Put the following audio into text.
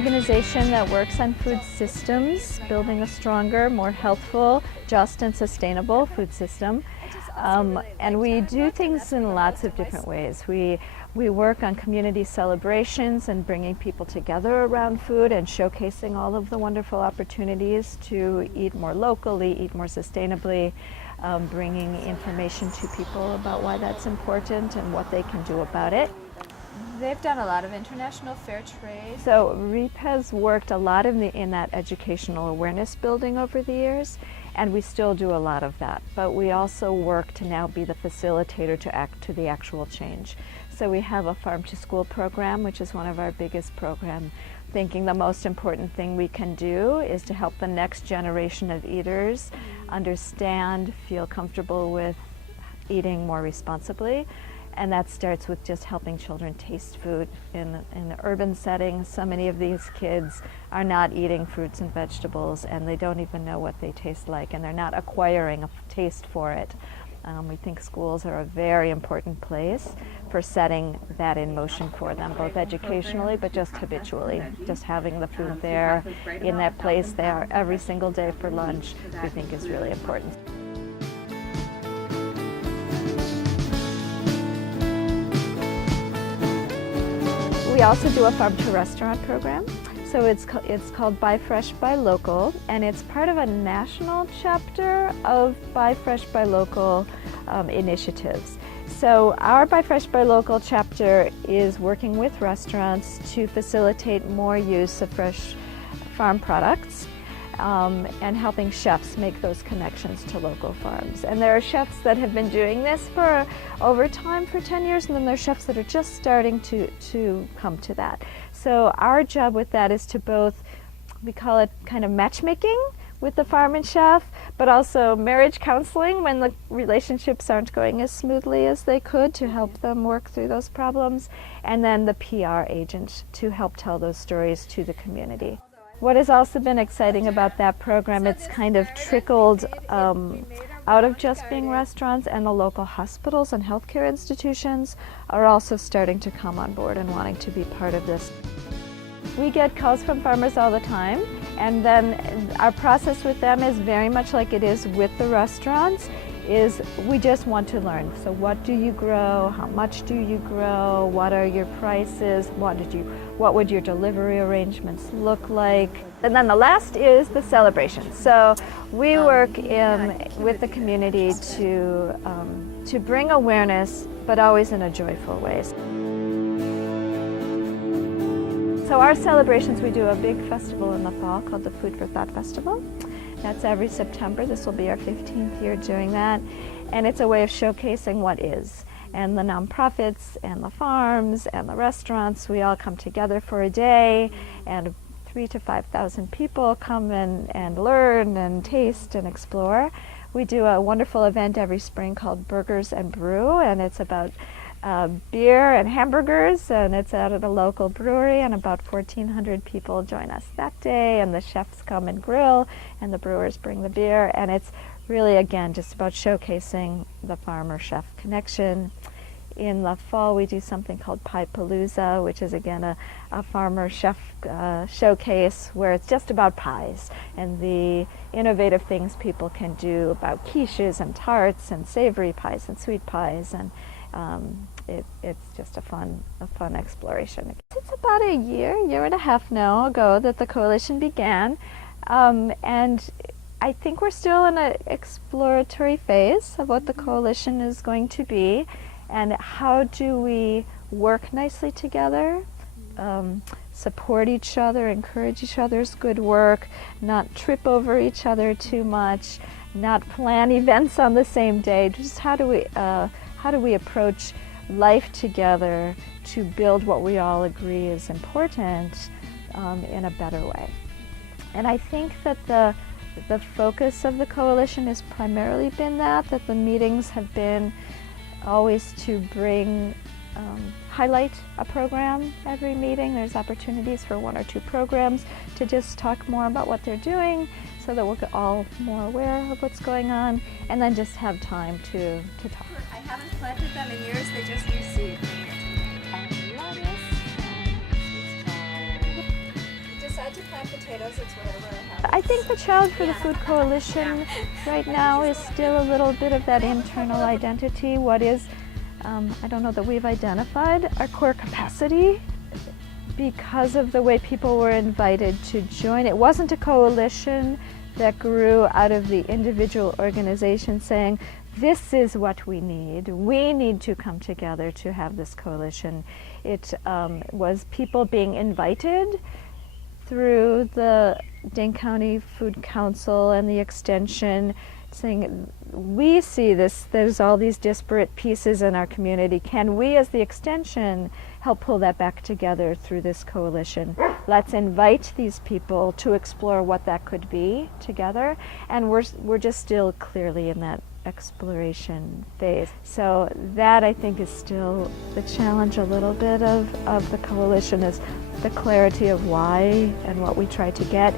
organization that works on food systems, building a stronger, more healthful, just and sustainable food system. And we do things in lots of different ways. We work on community celebrations and bringing people together around food and showcasing all of the wonderful opportunities to eat more locally, eat more sustainably, bringing information to people about why that's important and what they can do about it. They've done a lot of international fair trade. So REAP has worked a lot in that educational awareness building over the years, and we still do a lot of that. But we also work to now be the facilitator to the actual change. So we have a farm to school program, which is one of our biggest programs, thinking the most important thing we can do is to help the next generation of eaters understand, feel comfortable with eating more responsibly. And that starts with just helping children taste food in the urban setting. So many of these kids are not eating fruits and vegetables, and they don't even know what they taste like, and they're not acquiring a taste for it. We think schools are a very important place for setting that in motion for them, both educationally but just habitually. Just having the food there in that place there every single day for lunch, we think is really important. We also do a farm to restaurant program. So it's called Buy Fresh, Buy Local, and it's part of a national chapter of Buy Fresh, Buy Local initiatives. So our Buy Fresh, Buy Local chapter is working with restaurants to facilitate more use of fresh farm products and helping chefs make those connections to local farms. And there are chefs that have been doing this for over time, for 10 years, and then there are chefs that are just starting to come to that. So our job with that is to both, we call it kind of matchmaking with the farm and chef, but also marriage counseling when the relationships aren't going as smoothly as they could, to help them work through those problems, and then the PR agent to help tell those stories to the community. What has also been exciting about that program, it's kind of trickled out of just being restaurants, and the local hospitals and healthcare institutions are also starting to come on board and wanting to be part of this. We get calls from farmers all the time, and then our process with them is very much like it is with the restaurants, is we just want to learn. So what do you grow? How much do you grow? What are your prices? What would your delivery arrangements look like? And then the last is the celebration. So we work with the community to bring awareness, but always in a joyful way. So our celebrations, we do a big festival in the fall called the Food for Thought Festival. That's every September. This will be our 15th year doing that. And it's a way of showcasing what is. And the nonprofits and the farms and the restaurants, we all come together for a day, and 3,000 to 5,000 people come and learn and taste and explore. We do a wonderful event every spring called Burgers and Brew, and it's about beer and hamburgers, and it's out at a local brewery, and about 1,400 people join us that day, and the chefs come and grill, and the brewers bring the beer, and it's really, again, just about showcasing the farmer-chef connection. In the fall, we do something called Pie Palooza, which is, again, a farmer-chef showcase where it's just about pies and the innovative things people can do about quiches and tarts and savory pies and sweet pies, and it's just a fun exploration. It's about a year and a half now ago that the coalition began, and I think we're still in an exploratory phase of what the coalition is going to be, and how do we work nicely together, support each other, encourage each other's good work, not trip over each other too much, not plan events on the same day. Just how do we approach life together to build what we all agree is important in a better way. And I think that the focus of the coalition has primarily been that the meetings have been always to bring, highlight a program every meeting. There's opportunities for 1 or 2 programs to just talk more about what they're doing so that we're all more aware of what's going on, and then just have time to talk. I haven't planted them in years, they just reseed. decide to plant potatoes, it's whatever happens. I think the challenge for the Food Coalition right now is still a little bit of that internal identity. What is, I don't know that we've identified our core capacity because of the way people were invited to join. It wasn't a coalition that grew out of the individual organization saying, this is what we need to come together to have this coalition. It was people being invited through the Dane County Food Council and the extension saying, we see this, there's all these disparate pieces in our community. Can we as the extension help pull that back together through this coalition? Let's invite these people to explore what that could be together. And we're just still clearly in that exploration phase. So that I think is still the challenge a little bit of the coalition, is the clarity of why and what we try to get.